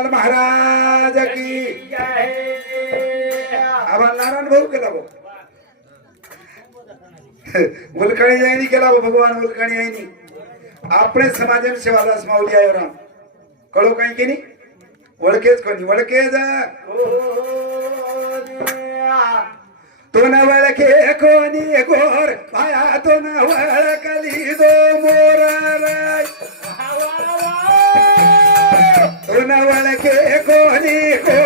लाल महाराज की. नारायण भाऊ केला भाऊ मुलकणी यांनी केला भगवान मुलकणी यांनी आपले सेवा सेवादास माऊली आहे राम. कळू काही केली वळकेच कोणी वळके जा तो न वळके कोणी गोर माया तो न वळकली दो मोरा राय మనవలకే కోని కో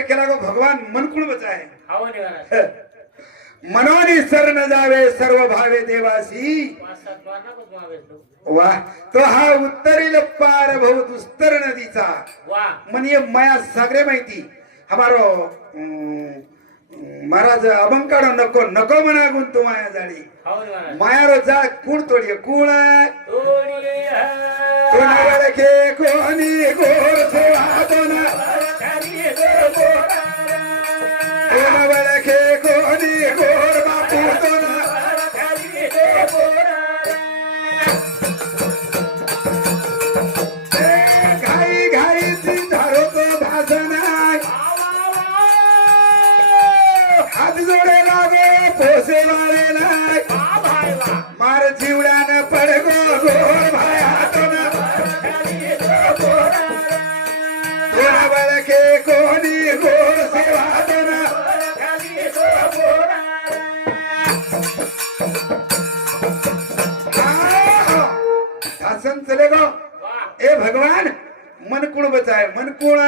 केला गो भगवान मनकुळ बचाय नि मनोनी शरण जावे सर्व भावे देवासी वा. तो हा उत्तरील पार भाऊ दुस्तर नदीचा. ये माया सागरे माहिती. हमारो महाराज अभंकाडो नको नको म्हणा गुण तू माया जाळी. महाराज. मायारो जाळ कुळ तोडी कोणावर के कोणी गोर मार जीवडान पडगो गोर भाय हातोना कोणावर के कोणी गोर सेवा दोना शासन चले गो. ए भगवान मन कुण बचाय मन कुण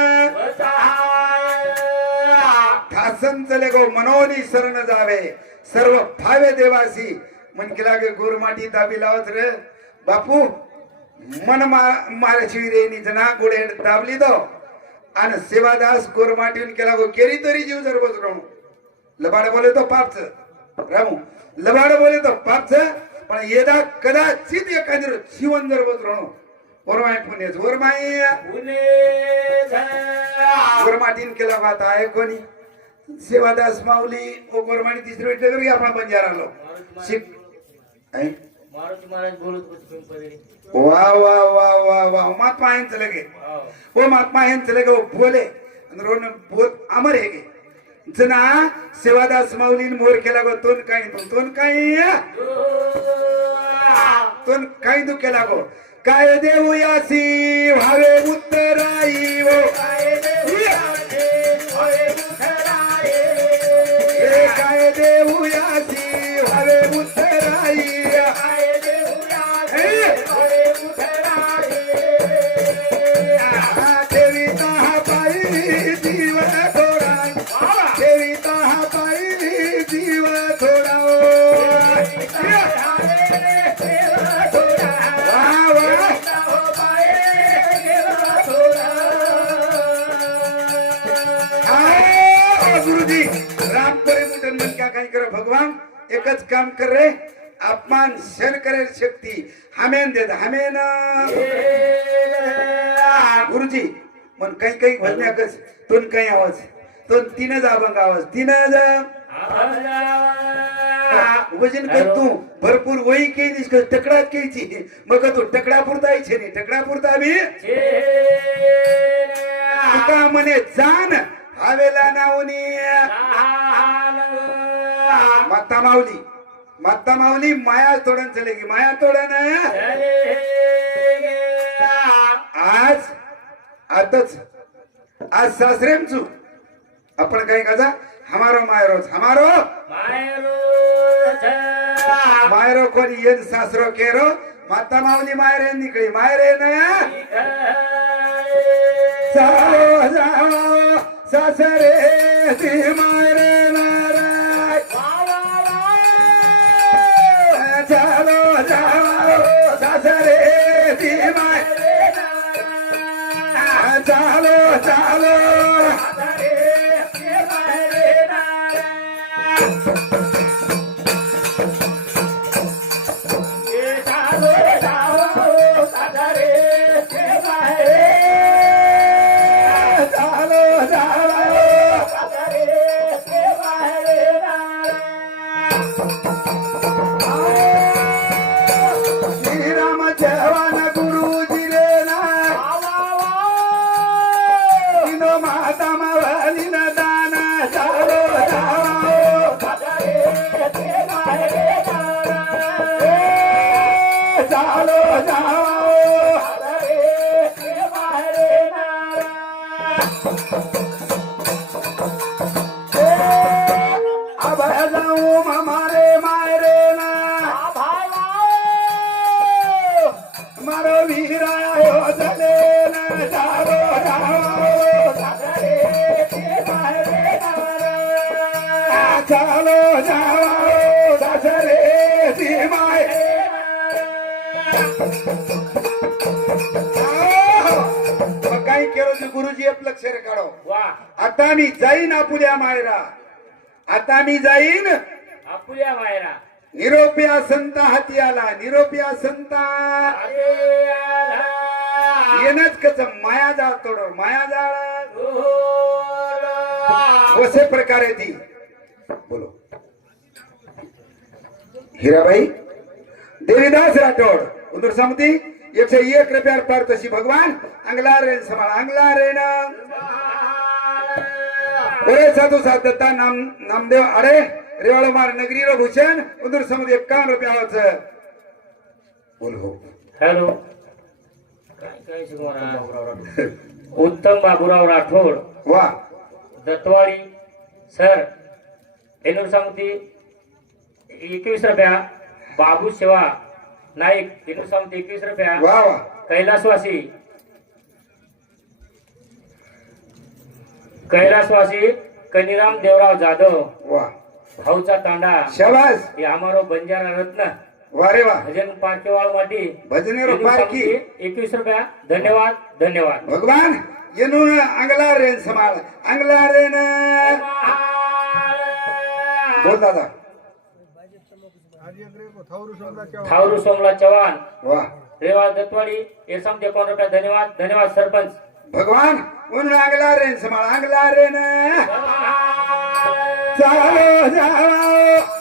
ठासन चले गो मनोनी शरण जावे. सर्व फावे देवासी मन केला गे गोरमाटी दाबी लावत रे. बापू मन माराची रे निजना गोडे दाबली दो आणि सेवादास गोरमाटीन केला गो केरी तरी जीव जर बस राहू. लबाड बोले तो पापच. रामू लबाड बोले तो पापच. पण येदा कदाचित एखादी जीवन जर बस राहू. वरमाय पुण्याच वरमाय गोरमाटीन केला बात आहे कोणी? सेवादास माऊली ओ गोरमाटी तिसरी तरी आपण बंजारालो शिक वा वा वा वा वा. महात्मा यांचं लगे. ओ महात्मा यांचं लगे ओ बोले आणि रोन बोल अमर हे गे. जना सेवादास माऊलीन मोर केला गो तोन काही तो तोन काही तोन काही तू केला गो? काय देऊ यासी व्हावे उत्तराई वो हे. काय देऊ यासी एकच काम कर रे. अपमान सहन करेल शक्ती. हमेन देत हमेन. गुरुजी मन काही काही भजण्याकच तोन काही आवाज. तोन तीनच अभंग आवाज. तीनच वजन कर तू. भरपूर वही केलीस का टकडा केची मग तू टकडा पुरता इच्छे नाही. टकडा पुरता बी. तुका म्हणे जाण हवेला नावनी. माता माऊली माता माऊली माया तोडण चले गी माया तोडण आज आताच आज सासरेमचू आपण काही कसा हमारो मायरोच हमारो. मायरो मायरो कोणी येन सासरो केरो? माता माऊली मायरे निकळी मायरे ना. सासरे ती मायरे. चालो जाओ माय मग काही केलं की गुरुजी एक लक्ष रे काढो. वा. आता मी जाईन आपुल्या मायरा. आता मी जाईन आपुल्या मायरा. निरोपिया संत हाती आला निरोपिया संता. येणच कच माया जाळ तोड माया जाळ. कसे प्रकारे ती. बोलो. हिराबाई देवीदास राठोड उंदूर समिती एकशे एक रुपयावर पार तशी भगवान अंगला रेन समाळ अंगला रेन. बरे साधू साथ दत्ता नाम नामदेव अरे रेवाळमार नगरी रो भूषण उंदूर समिती एकावन्न रुपयावरच बोल. हो हॅलो. उत्तम बाबूराव राठोड. वा. दत्तवाडी सर. एकवीस रुपया बाबू सेवा नाईक एकवीस रुपया वा वा. कैलासवासी. कैलासवासी कनिराम देवराव जाधव. वा. भाऊचा तांडा. शाबास. हे आमारो बंजारा रत्न. वा रे वा. भजन पाचवाळ वाटी भजनेरो पारखी. एकवीस रुपया. धन्यवाद धन्यवाद. भगवान येणून अंगला रेन समाळ. अंगला रेन. बोल दादा. थावरू सोमला चव्हाण. वा रेवा दत्तवाडी हे समजे एकावन्न रुपया धन्यवाद धन्यवाद सरपंच. भगवान म्हणून अंगला रेन समाळ अंगला रेन चालो जाओ.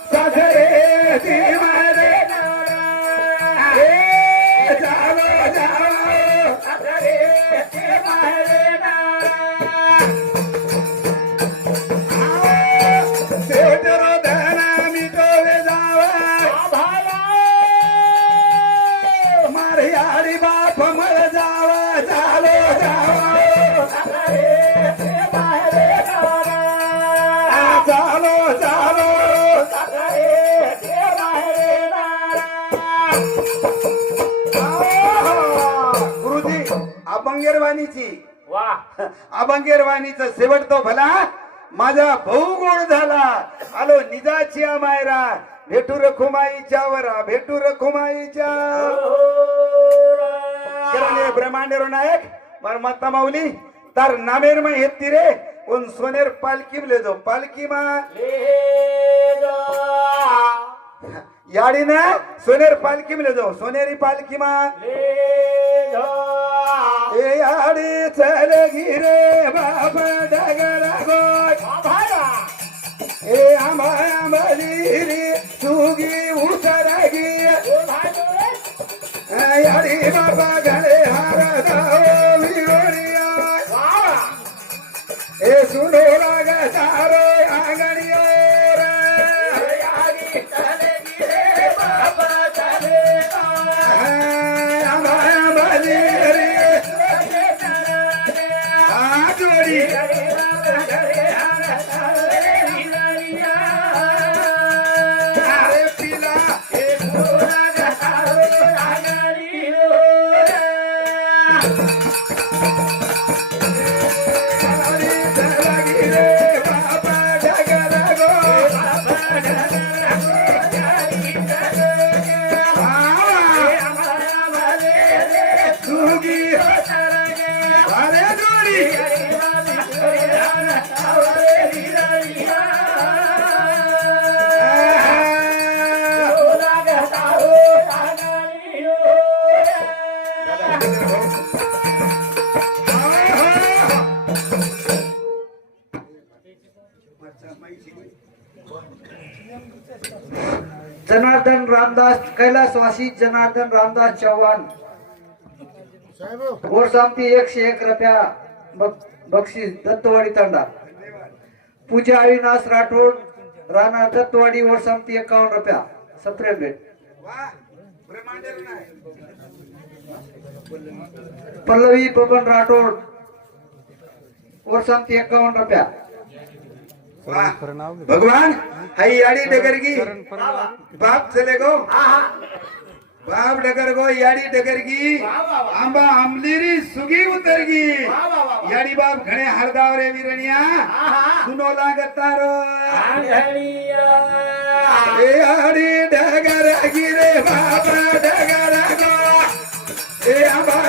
अभंगेरवाणीची. वा. अभंगेरवाणीचा शेवट तो भला. माझा भाऊ गोड झाला. आलो निजाची मायरा. भेटू रखुमाईच्या वरा भेटू रखुमाईच्या ब्रह्मांडेरो नायक मार माता माऊली तार नामेर मा येती रे. उन सोनेर पालकी ले जो पालकी मा. सोनेर पालकी ले जाऊ सोनेरी पालकी मा ए याडी चल गिरे बाबा डगरा गोय ए आंबा आंबाली रे सुगी उसरागी याडी बाबा गळे हार रामदास कैलासवासी जनार्दन रामदास चव्हाण गोरसामती एकशे एक रुपया बक्षीस दत्तवाडी तांडा। पूजा अविनाश राठोड राणा दत्तवाडी वरसामती एकावन्न रुपया सप्रेम भेट पल्लवी बबन राठोड वरसामती एकावन्न रुपया भगवान हाई याडी डगरगी बाप चले गो। बाप डगर गो याडी डगरगी आंबा आमलीरी सुगी उतरगी याडी बाप घणे हरदाव रे विरणिया सुनो लागतारो ए याडी डगरगी रे बाप डगर गो। ए आंबा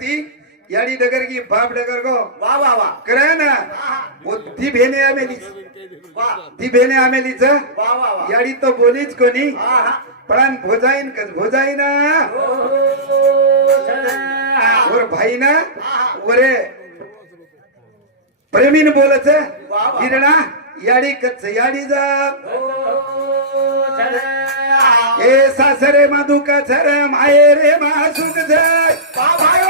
असे प्रकारे ती याडी डगर की बाप डगर गो. वा वा वा. करे ना. वो ती भेने आमेलीच. वा. ती भेने आमेलीच. वा वा वा. याडी तो बोलीच कोणी. हा हा. पण भोजाईन कस भोजाईन? वर भाई ना वरे प्रेमीन बोलच हिरणा याडी कच याडी जा. ए सासरे माधुका झर माये रे मासुक झर मार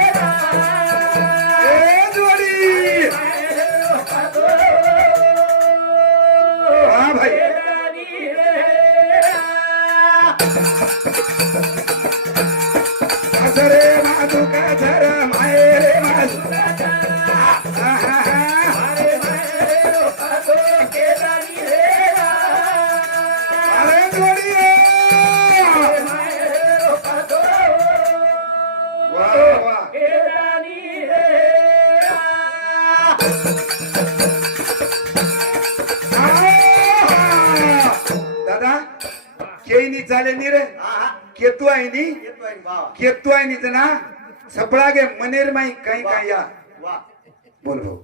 दादा केनी चाले नी रे. केतू आहे नी केतू आहे नी ना सपळा गे मनेर माई काही काय या. बोल भाऊ.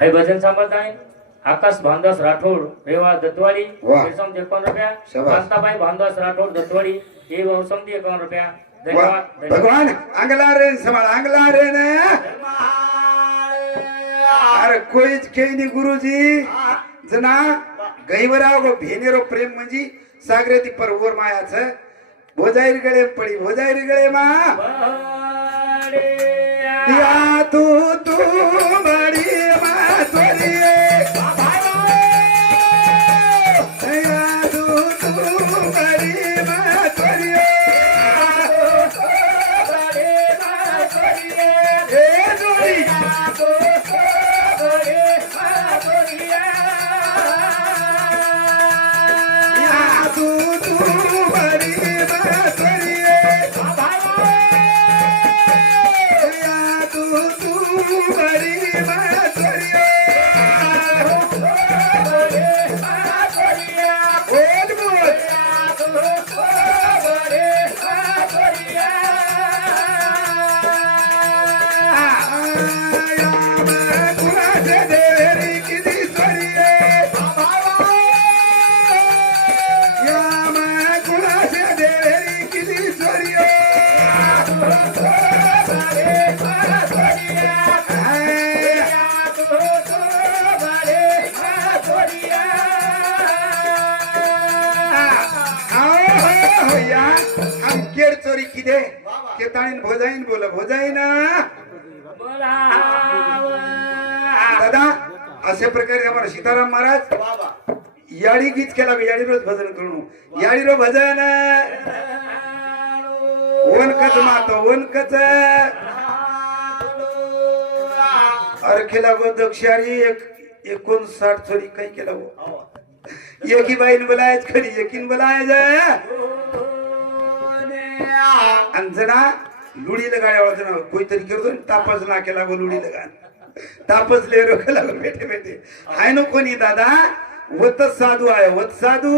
हे भजन सांगत आहे आकाश भानदास राठोड रेवा दत्तवाडी वाह. रेशम एकावन्न रुपया. कांताबाई भानदास राठोड दत्तवाडी हे वसंती एकावन्न रुपया. धन्यवाद धन्यवाद. भगवान अंगला रे समाळ अंगला रे ना. अरे कोईच केनी गुरुजी. जना गैवराव गो भेनेरो प्रेम म्हणजे सागरे ती परवर मायाच. भोजाईर गळे पडी भोजाईर गळे मा. तू तू बोला हो जाईना बोलावं. दादा अशा प्रकारे आम्हाला सीताराम महाराज याडी गीत केला बे, याडी रोज भजन करू. याडी रो भजन. वनकच मात वनकच. अरे केला गो दक्षारी एक एकोणसाठ थोडी काही केला गो. एकी बाईन बोलायच खरी एकीन बोलायच. अंजना लुडी लगाड्या वाजना कोणतरी करतो न तापस ना केला गो लुडी लगा तापस ले रो लागो गो बेटे बेटे हाय नो कोणी दादा? वत साधू आहे वत साधू.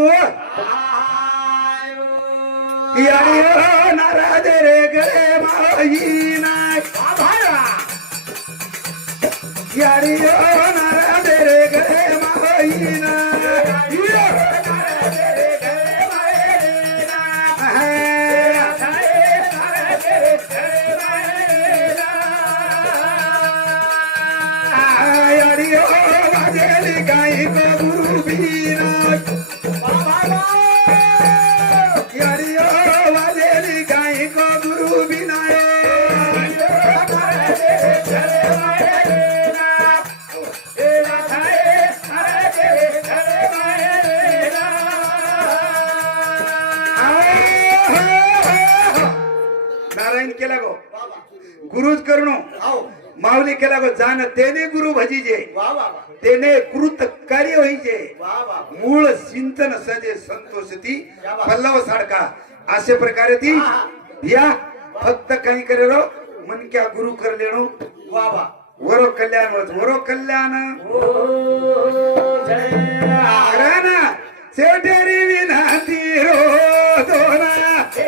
यारी रे गळे माई नाय. यारी भजीजे तेने कृत कार्य होईचे. मूळ चिंतन सजे संतोषती पल्लव सारखा अशा प्रकारे ती या फक्त काही करेलो मन क्या गुरु कर लेणो वरो कल्याण वरो कल्याण. ना शेवटेरी विनाती रो दोना. ए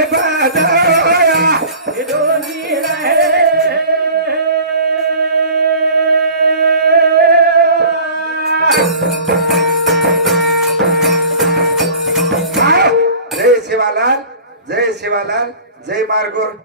मार्ग